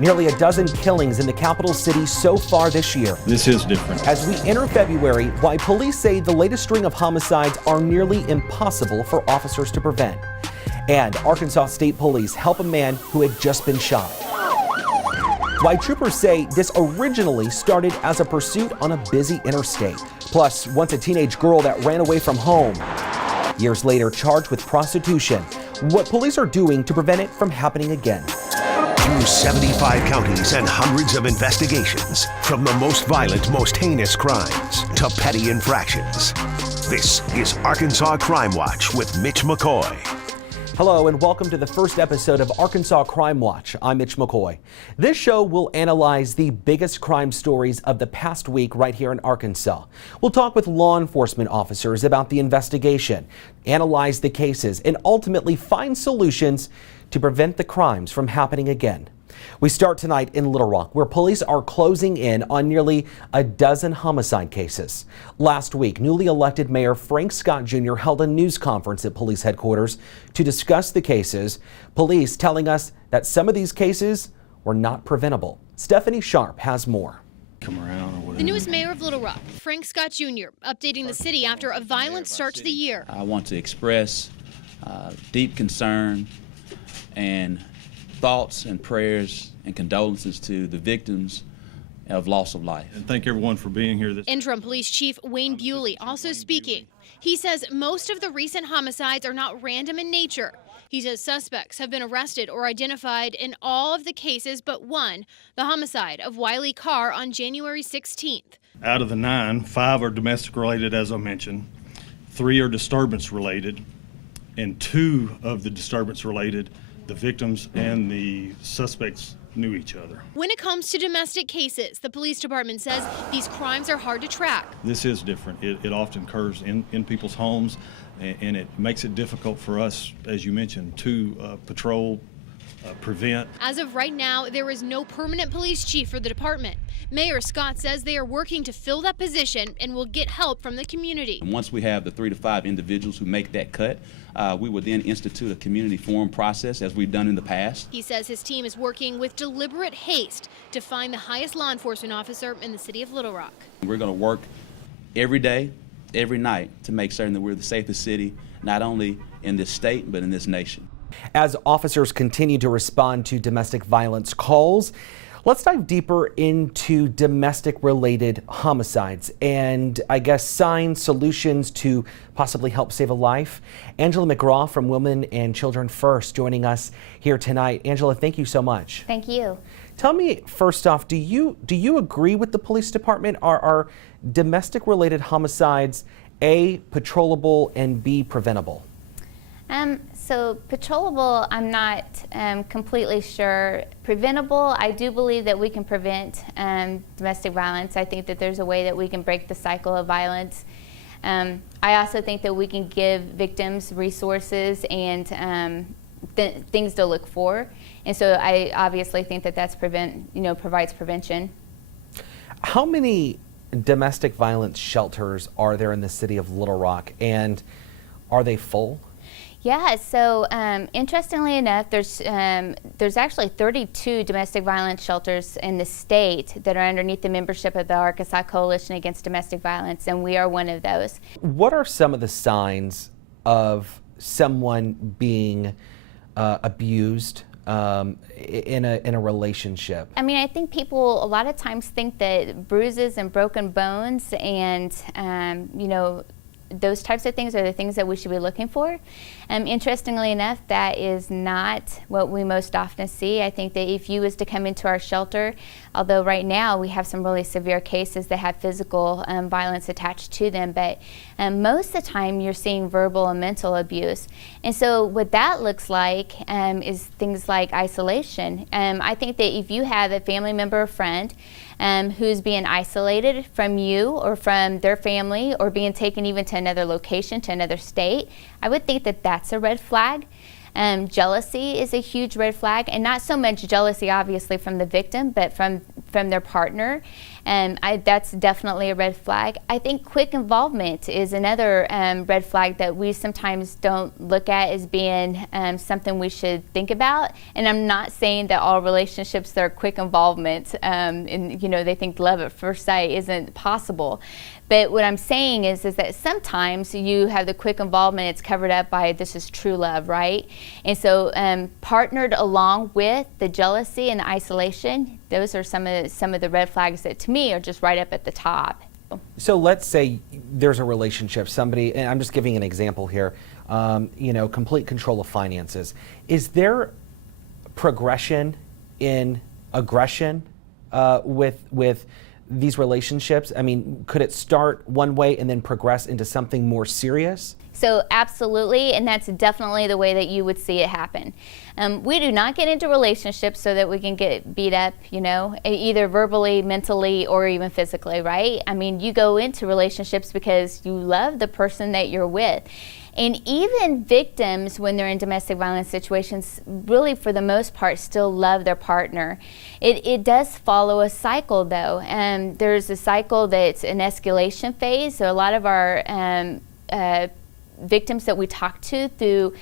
Nearly a dozen killings in the capital city so far this year. This is different. As we enter February, why police say the latest string of homicides are nearly impossible for officers to prevent. And Arkansas State Police help a man who had just been shot. Why troopers say this originally started as a pursuit on a busy interstate. Plus, once a teenage girl that ran away from home. Years later, charged with prostitution. What police are doing to prevent it from happening again. Through 75 counties and hundreds of investigations, from the most violent, most heinous crimes to petty infractions. This is Arkansas Crime Watch with Mitch McCoy. Hello and welcome to the first episode of Arkansas Crime Watch. I'm Mitch McCoy. This show will analyze the biggest crime stories of the past week right here in Arkansas. We'll talk with law enforcement officers about the investigation, analyze the cases, and ultimately find solutions to prevent the crimes from happening again. We start tonight in Little Rock, where police are closing in on nearly a dozen homicide cases. Last week, newly elected Mayor Frank Scott Jr. held a news conference at police headquarters to discuss the cases. Police telling us that some of these cases were not preventable. Stephanie Sharp has more. The newest mayor of Little Rock, Frank Scott Jr., updating the city after a violent start to the year. I want to express deep concern and thoughts and prayers and condolences to the victims of loss of life. And thank everyone for being here. Interim Police Chief Wayne Bewley also speaking. He says most of the recent homicides are not random in nature. He says suspects have been arrested or identified in all of the cases but one, the homicide of Wiley Carr on January 16th. Out of the 9, 5 are domestic related, as I mentioned, 3 are disturbance related, and 2 of the disturbance related, the victims and the suspects knew each other. When it comes to domestic cases, the police department says these crimes are hard to track. This is different. It often occurs in people's homes, and it makes it difficult for us, as you mentioned, to patrol, prevent. As of right now, there is no permanent police chief for the department. Mayor Scott says they are working to fill that position and will get help from the community. And once we have the 3 to 5 individuals who make that cut, we will then institute a community forum process as we've done in the past. He says his team is working with deliberate haste to find the highest law enforcement officer in the city of Little Rock. We're going to work every day, every night to make certain that we're the safest city, not only in this state, but in this nation. As officers continue to respond to domestic violence calls, let's dive deeper into domestic-related homicides and, I guess, signs, solutions to possibly help save a life. Angela McGraw from Women and Children First joining us here tonight. Angela, thank you so much. Thank you. Tell me, first off, do you agree with the police department? Are domestic-related homicides, A, patrollable, and B, preventable? So patrollable, I'm not completely sure. Preventable, I do believe that we can prevent domestic violence. I think that there's a way that we can break the cycle of violence. I also think that we can give victims resources and things to look for. And so I obviously think that that's provides prevention. How many domestic violence shelters are there in the city of Little Rock, and are they full? Yeah, so interestingly enough, there's actually 32 domestic violence shelters in the state that are underneath the membership of the Arkansas Coalition Against Domestic Violence, and we are one of those. What are some of the signs of someone being abused in a relationship? I mean, I think people a lot of times think that bruises and broken bones and those types of things are the things that we should be looking for. Interestingly enough, that is not what we most often see. I think that if you was to come into our shelter, although right now we have some really severe cases that have physical violence attached to them, but most of the time you're seeing verbal and mental abuse. And so what that looks like is things like isolation. I think that if you have a family member or friend who's being isolated from you or from their family or being taken even to another location, to another state, I would think that that's a red flag. Jealousy is a huge red flag, and not so much jealousy obviously from the victim, but from their partner. That's definitely a red flag. I think quick involvement is another red flag that we sometimes don't look at as being something we should think about. And I'm not saying that all relationships that are quick involvement and they think love at first sight isn't possible. But what I'm saying is that sometimes you have the quick involvement, it's covered up by this is true love, right? And so partnered along with the jealousy and the isolation, those are some of the red flags that to me are just right up at the top. So let's say there's a relationship, somebody, and I'm just giving an example here, complete control of finances. Is there progression in aggression with these relationships? I mean, could it start one way and then progress into something more serious? So absolutely, and that's definitely the way that you would see it happen. We do not get into relationships so that we can get beat up, either verbally, mentally, or even physically, right? I mean, you go into relationships because you love the person that you're with. And even victims, when they're in domestic violence situations, really for the most part still love their partner. It does follow a cycle though. There's a cycle that's an escalation phase. So a lot of our victims that we talk to through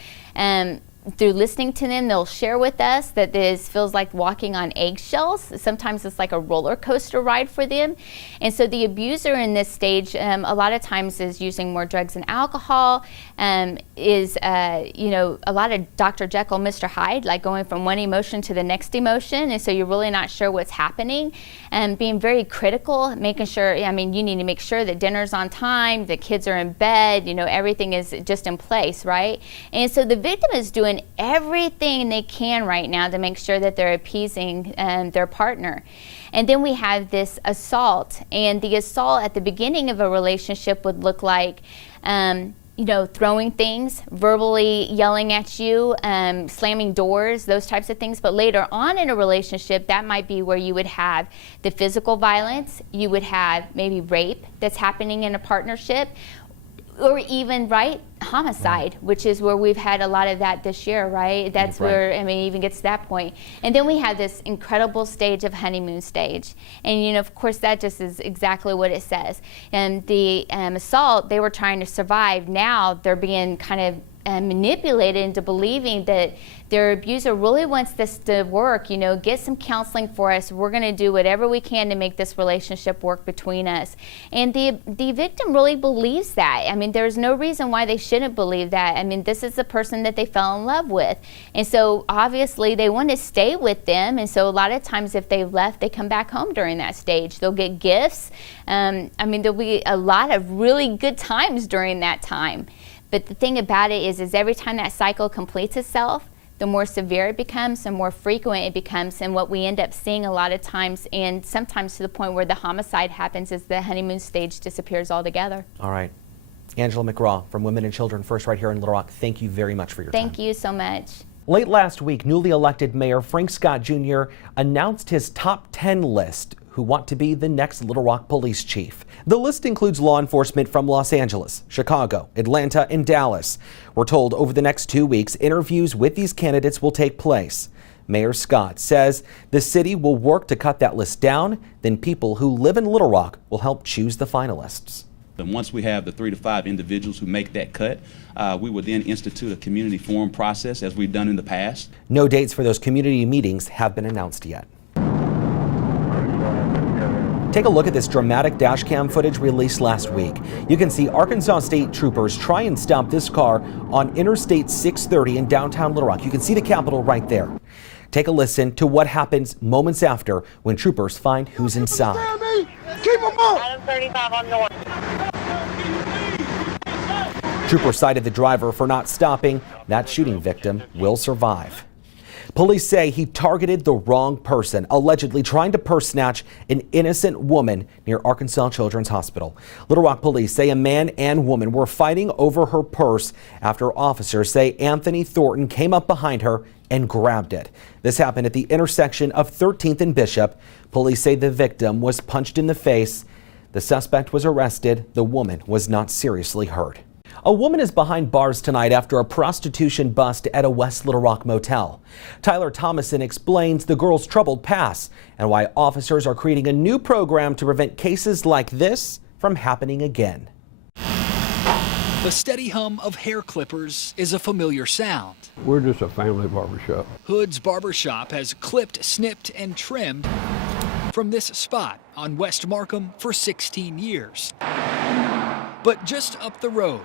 listening to them, they'll share with us that this feels like walking on eggshells. Sometimes it's like a roller coaster ride for them. And so the abuser in this stage a lot of times is using more drugs and alcohol, is a lot of Dr. Jekyll, Mr. Hyde, like going from one emotion to the next emotion, and so you're really not sure what's happening, and being very critical, making sure, you need to make sure that dinner's on time, the kids are in bed, everything is just in place, right? And so the victim is doing everything they can right now to make sure that they're appeasing their partner. And then we have this assault, and the assault at the beginning of a relationship would look like throwing things, verbally yelling at you, slamming doors, those types of things. But later on in a relationship, that might be where you would have the physical violence, you would have maybe rape that's happening in a partnership, or even, homicide, which is where we've had a lot of that this year, right? That's where, it even gets to that point. And then we have this incredible stage of honeymoon stage. And, of course, that just is exactly what it says. And the assault, they were trying to survive. Now they're being kind of manipulated into believing that their abuser really wants this to work, get some counseling for us. We're going to do whatever we can to make this relationship work between us. And the victim really believes that. There's no reason why they shouldn't believe that. This is the person that they fell in love with. And so obviously they want to stay with them. And so a lot of times if they've left, they come back home during that stage. They'll get gifts. There'll be a lot of really good times during that time. But the thing about it is every time that cycle completes itself, the more severe it becomes, the more frequent it becomes, and what we end up seeing a lot of times, and sometimes to the point where the homicide happens, is the honeymoon stage disappears altogether. All right. Angela McGraw from Women and Children First right here in Little Rock, thank you very much for your time. Thank you so much. Late last week, newly elected Mayor Frank Scott Jr. announced his top 10 list who want to be the next Little Rock police chief. The list includes law enforcement from Los Angeles, Chicago, Atlanta, and Dallas. We're told over the next 2 weeks, interviews with these candidates will take place. Mayor Scott says the city will work to cut that list down, then people who live in Little Rock will help choose the finalists. And once we have the 3 to 5 individuals who make that cut, we would then institute a community forum process as we've done in the past. No dates for those community meetings have been announced yet. Take a look at this dramatic dash cam footage released last week. You can see Arkansas State troopers try and stop this car on Interstate 630 in downtown Little Rock. You can see the Capitol right there. Take a listen to what happens moments after when troopers find who's inside. Keep them up. Item 35 on north. Troopers cited the driver for not stopping. That shooting victim will survive. Police say he targeted the wrong person, allegedly trying to purse snatch an innocent woman near Arkansas Children's Hospital. Little Rock police say a man and woman were fighting over her purse after officers say Anthony Thornton came up behind her and grabbed it. This happened at the intersection of 13th and Bishop. Police say the victim was punched in the face. The suspect was arrested. The woman was not seriously hurt. A woman is behind bars tonight after a prostitution bust at a West Little Rock motel. Tyler Thomason explains the girl's troubled past and why officers are creating a new program to prevent cases like this from happening again. The steady hum of hair clippers is a familiar sound. We're just a family barbershop. Hood's Barbershop has clipped, snipped, and trimmed from this spot on West Markham for 16 years. But just up the road,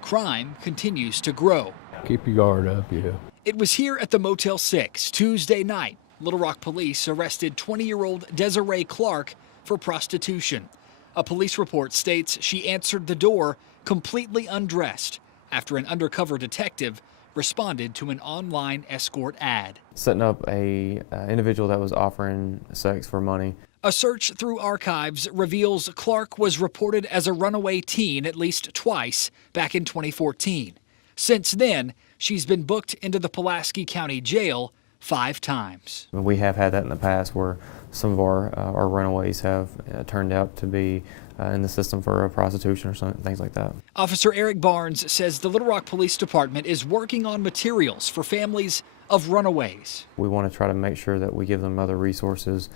crime continues to grow. Keep your guard up, yeah. It was here at the Motel 6 Tuesday night. Little Rock police arrested 20-year-old Desiree Clark for prostitution. A police report states she answered the door completely undressed after an undercover detective responded to an online escort ad. Setting up a individual that was offering sex for money. A search through archives reveals Clark was reported as a runaway teen at least twice back in 2014. Since then, she's been booked into the Pulaski County Jail 5 times. We have had that in the past where some of our runaways have turned out to be in the system for prostitution or something, things like that. Officer Eric Barnes says the Little Rock Police Department is working on materials for families of runaways. We want to try to make sure that we give them other resources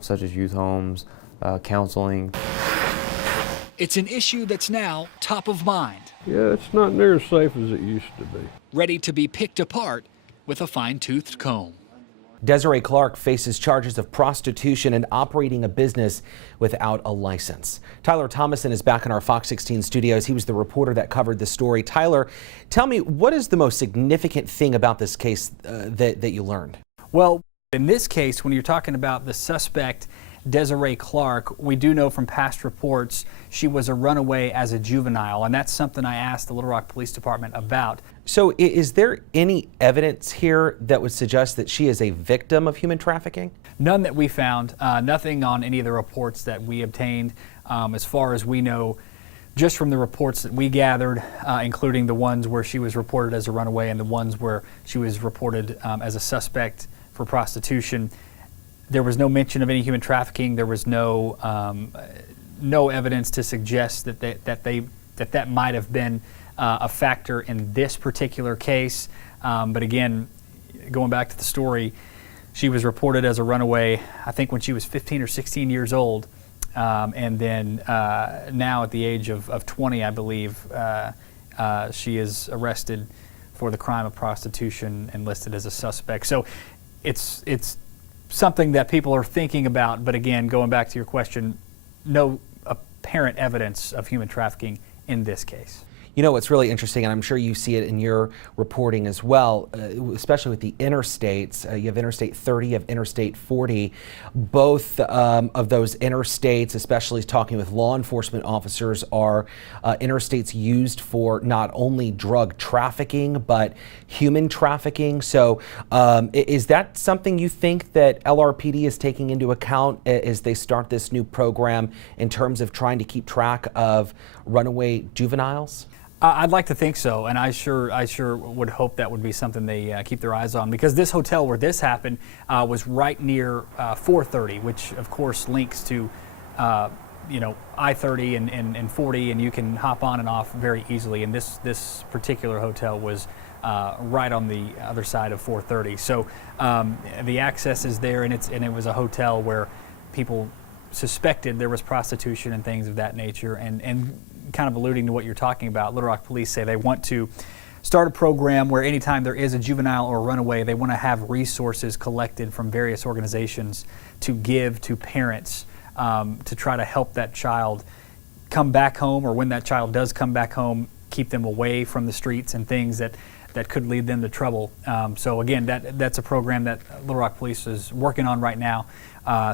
such as youth homes, counseling. It's an issue that's now top of mind. Yeah, it's not near as safe as it used to be. Ready to be picked apart with a fine-toothed comb. Desiree Clark faces charges of prostitution and operating a business without a license. Tyler Thomason is back in our Fox 16 studios. He was the reporter that covered the story. Tyler, tell me, what is the most significant thing about this case that you learned? Well, in this case, when you're talking about the suspect, Desiree Clark, we do know from past reports she was a runaway as a juvenile, and that's something I asked the Little Rock Police Department about. So is there any evidence here that would suggest that she is a victim of human trafficking? None that we found, nothing on any of the reports that we obtained. As far as we know, just from the reports that we gathered, including the ones where she was reported as a runaway and the ones where she was reported as a suspect for prostitution, there was no mention of any human trafficking. There was no evidence to suggest that might have been a factor in this particular case. But again, going back to the story, she was reported as a runaway, I think when she was 15 or 16 years old. And then now at the age of 20, I believe, she is arrested for the crime of prostitution and listed as a suspect. So it's something that people are thinking about, but again, going back to your question, no apparent evidence of human trafficking in this case. You know what's really interesting, and I'm sure you see it in your reporting as well, especially with the interstates. You have Interstate 30, you have Interstate 40. Both of those interstates, especially talking with law enforcement officers, are interstates used for not only drug trafficking, but human trafficking. So is that something you think that LRPD is taking into account as they start this new program in terms of trying to keep track of runaway juveniles? I'd like to think so, and I sure would hope that would be something they keep their eyes on, because this hotel where this happened was right near 430, which of course links to I-30 and 40, and you can hop on and off very easily. And this particular hotel was right on the other side of 430, so the access is there, and it was a hotel where people suspected there was prostitution and things of that nature, and kind of alluding to what you're talking about, Little Rock Police say they want to start a program where anytime there is a juvenile or a runaway, they want to have resources collected from various organizations to give to parents to try to help that child come back home, or when that child does come back home, keep them away from the streets and things that could lead them to trouble. So again, that's a program that Little Rock Police is working on right now.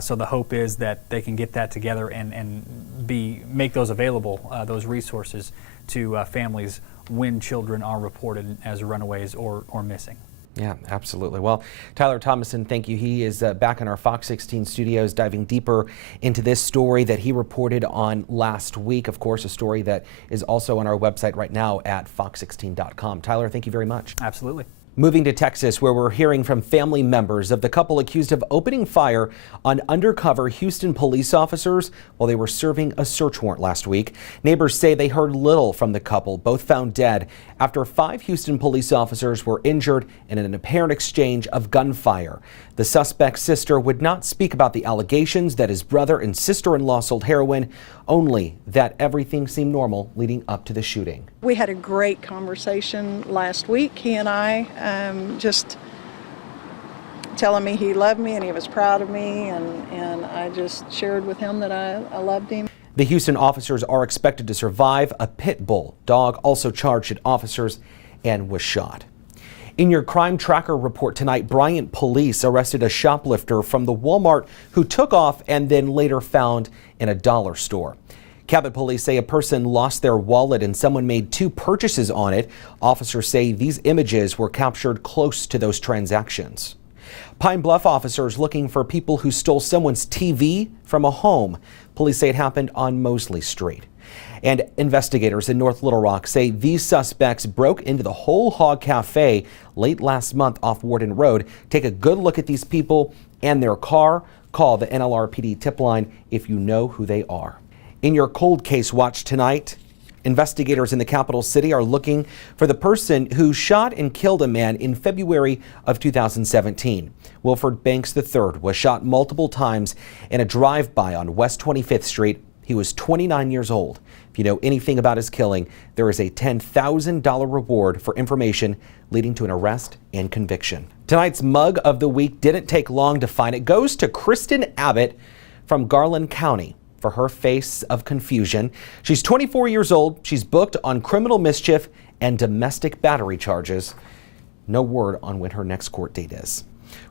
So the hope is that they can get that together and make those available, those resources to families when children are reported as runaways or missing. Yeah, absolutely. Well, Tyler Thomason, thank you. He is back in our Fox 16 studios diving deeper into this story that he reported on last week. Of course, a story that is also on our website right now at fox16.com. Tyler, thank you very much. Absolutely. Moving to Texas, where we're hearing from family members of the couple accused of opening fire on undercover Houston police officers while they were serving a search warrant last week. Neighbors say they heard little from the couple, both found dead after 5 Houston police officers were injured in an apparent exchange of gunfire. The suspect's sister would not speak about the allegations that his brother and sister-in-law sold heroin, only that everything seemed normal leading up to the shooting. We had a great conversation last week, he and I, just telling me he loved me and he was proud of me, and I just shared with him that I loved him. The Houston officers are expected to survive. A pit bull dog also charged at officers and was shot. In your crime tracker report tonight, Bryant police arrested a shoplifter from the Walmart who took off and then later found in a dollar store. Cabot police say a person lost their wallet and someone made 2 purchases on it. Officers say these images were captured close to those transactions. Pine Bluff officers looking for people who stole someone's TV from a home. Police say it happened on Mosley Street. And investigators in North Little Rock say these suspects broke into the Whole Hog Cafe late last month off Warden Road. Take a good look at these people and their car. Call the NLRPD tip line if you know who they are. In your cold case watch tonight, investigators in the capital city are looking for the person who shot and killed a man in February of 2017. Wilford Banks III was shot multiple times in a drive-by on West 25th Street. He was 29 years old. If you know anything about his killing, there is a $10,000 reward for information leading to an arrest and conviction. Tonight's mug of the week didn't take long to find. It goes to Kristen Abbott from Garland County for her face of confusion. She's 24 years old. She's booked on criminal mischief and domestic battery charges. No word on when her next court date is.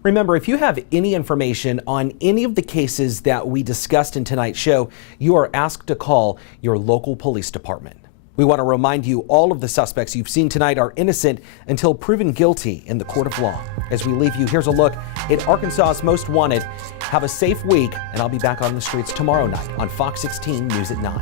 Remember, if you have any information on any of the cases that we discussed in tonight's show, you are asked to call your local police department. We want to remind you all of the suspects you've seen tonight are innocent until proven guilty in the court of law. As we leave you, here's a look at Arkansas's Most Wanted. Have a safe week, and I'll be back on the streets tomorrow night on Fox 16 News at 9.